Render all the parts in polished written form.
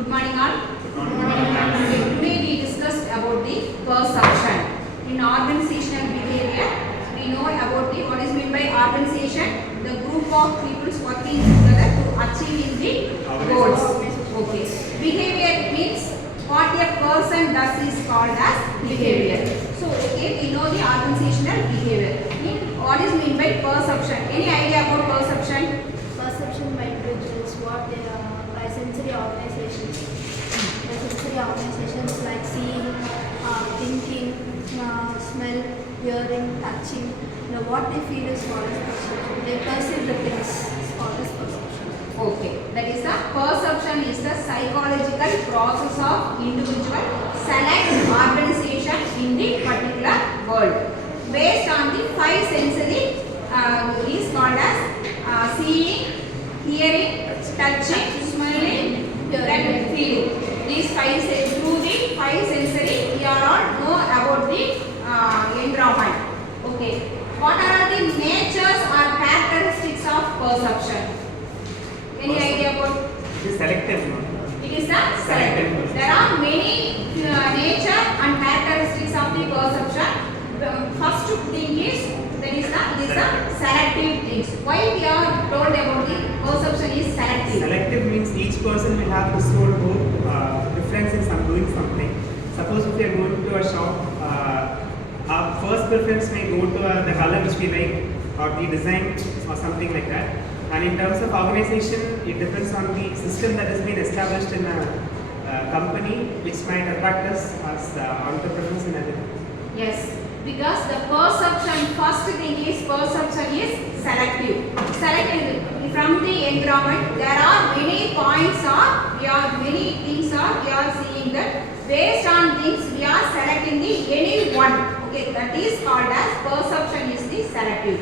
Good morning all. Today we discussed about the perception. In organizational behavior, we know about the what is meant by organization, the group of people working together to achieving the goals. Okay. Behavior means what a person does is called as behavior. So okay, we know the organizational behavior. What is meant by perception? Any idea about perception? Perception by individuals, what they are by sensory organizations. By sensory organizations like seeing, thinking, smell, hearing, touching. What they feel is called as perception. They perceive the things is called as perception. Okay, that is the perception is the psychological process of individual select organization in the particular world based on the five sensory is called as seeing, hearing, touching, smelling, and feeling. These five through the five sensory we are all know about the environment. Okay, what are the natures or characteristics of perception? Any idea about? It is selective. It is the selective. There are many nature and characteristics of the perception. The first thing is it is the selective things. Why we are told about the perception is selective? Selective means each person will have his own preference in doing something. Suppose if we are going to a shop, our first preference may go to the color which we like or the design or something like that. And in terms of organization, it depends on the system that has been established in a company which might attract us as entrepreneurs in everything. Yes, because the perception, first thing is perception is selective. Selective from the environment, there are many points many things we are seeing that based on things we are selecting the any one. Okay, that is called as perception is the selective.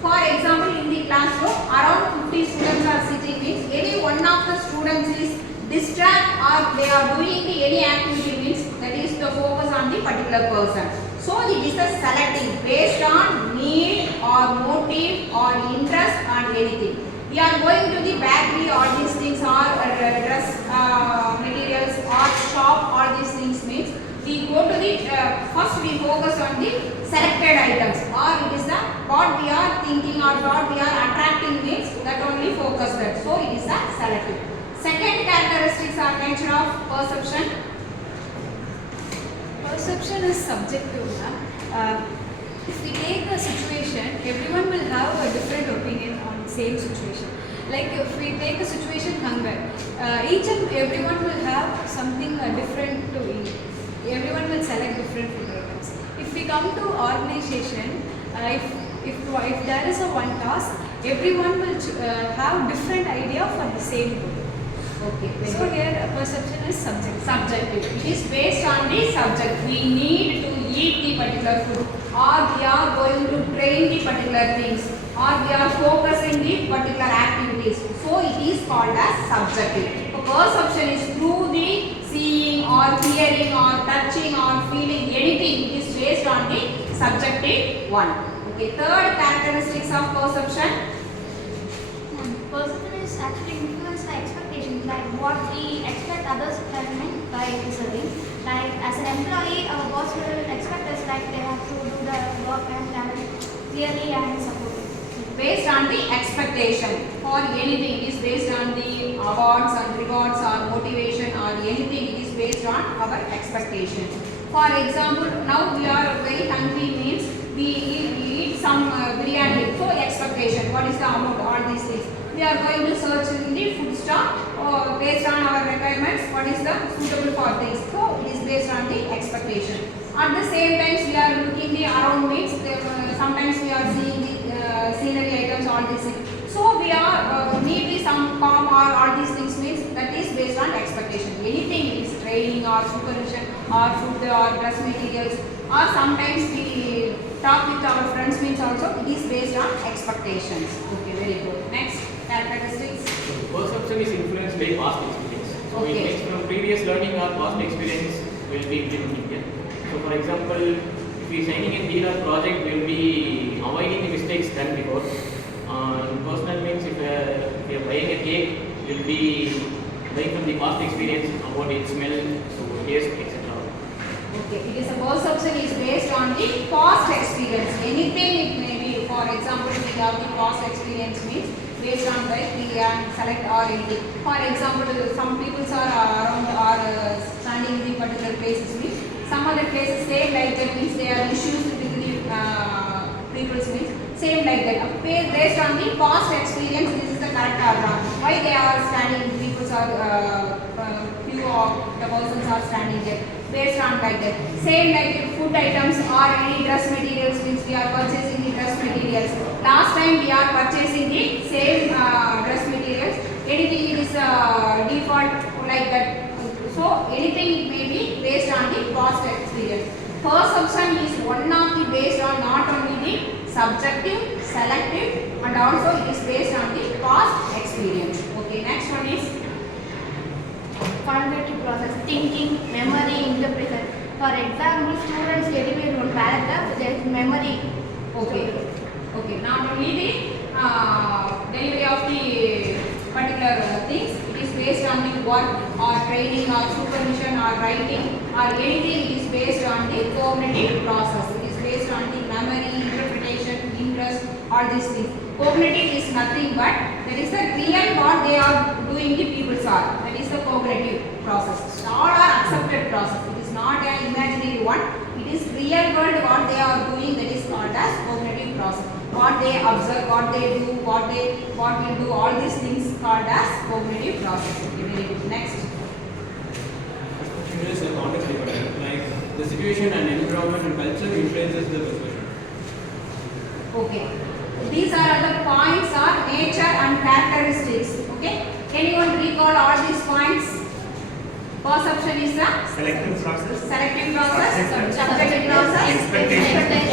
For example, in the classroom, around 50 students are sitting means any one of the students is distract or they are doing the any activity means that is the focus on the particular person. So it is the selecting based on need or motive or interest on anything. We are going to the bakery, all these things are dress materials or shop, all these things means we go to the first we focus on the selected items or it is the what we are thinking or what we are attracting means that only focus that. So it is the selective. Second characteristics or nature of perception. Perception is subjective. If we take a situation, everyone will have a different opinion on the same situation. Like if we take a situation hunger, each and everyone will have something different to eat. Everyone will select different food items. If we come to organization, if there is a one task, everyone will have different idea for the same goal. Okay. So here perception is subjective. It is based on the subject. We need to eat the particular food or we are going to train the particular things or we are focusing the particular activities. So it is called as subjective. So perception is through the seeing or hearing or touching or feeling anything. It is based on the subjective one. Okay. Third characteristics of perception. Perception is actually influenced by expectations, like what we expect others to meant by deserving. Like as an employee, our boss will expect us like they have to do the work and clearly and supportive. Based on the expectation for anything, it is based on the awards and rewards or motivation or anything, it is based on our expectation. For example, now we are very hungry means we eat some biryani, so expectation, what is the amount, all these things. We are going to search in the food store or based on our requirements, what is the suitable for this. So it is based on the expectation. At the same time, we are looking the around means, sometimes we are seeing the scenery items, all these things. So we are need some calm or all these things means that is based on expectation. Anything is training or supervision or food or dress materials or sometimes we talk with our friends means also it is based on expectations. Okay, very good. Next, characteristics. Perception is influenced by past experience. So Okay. it means from previous learning or past experience will be implemented here. So for example, if we are signing a deal or project, we will be avoiding the mistakes done before. Personal means if we are buying a cake, we will be like from the past experience about its smell, so taste, etc. Okay, it is a perception is based on the past experience. Anything it may be. For example, we have the past experience means based on that we can select or anything. For example, some people are around or standing in the particular places means some other places same like that means they are issues with the people's means same like that. Based on the past experience, this is the correct or wrong. Why they are standing? People's are few of the persons are standing there. Based on like that. Same like food items or any dress materials means we are purchasing the dress materials. Last time we are purchasing the same dress materials. Anything it is default like that. So anything it may be based on the past experience. Perception is one of the based on not only the subjective, selective and also it is based on the past experience. Okay, next one is cognitive process, thinking, memory, interpretation. For example, students deliver one paragraph, there is memory. okay. Okay, not only the delivery of the particular things, it is based on the work or training or supervision or writing or anything, it is based on the cognitive process. It is based on the memory, interpretation, interest, all these things. Cognitive is nothing but that is the real what they are doing the people's are. That is the cognitive process. All are accepted process. It is not an imaginary one. It is real world what they are doing, that is called as cognitive process. What they observe, what they do, what will do, all these things called as cognitive process. Okay, very good. Next. It is a context dependent, like the situation and environment and culture influences the perception. Okay. These are other points are nature and characteristics. Okay. Anyone recall all these points? Perception is a Selective process. selective process, Subjective. subjective process, Expectation.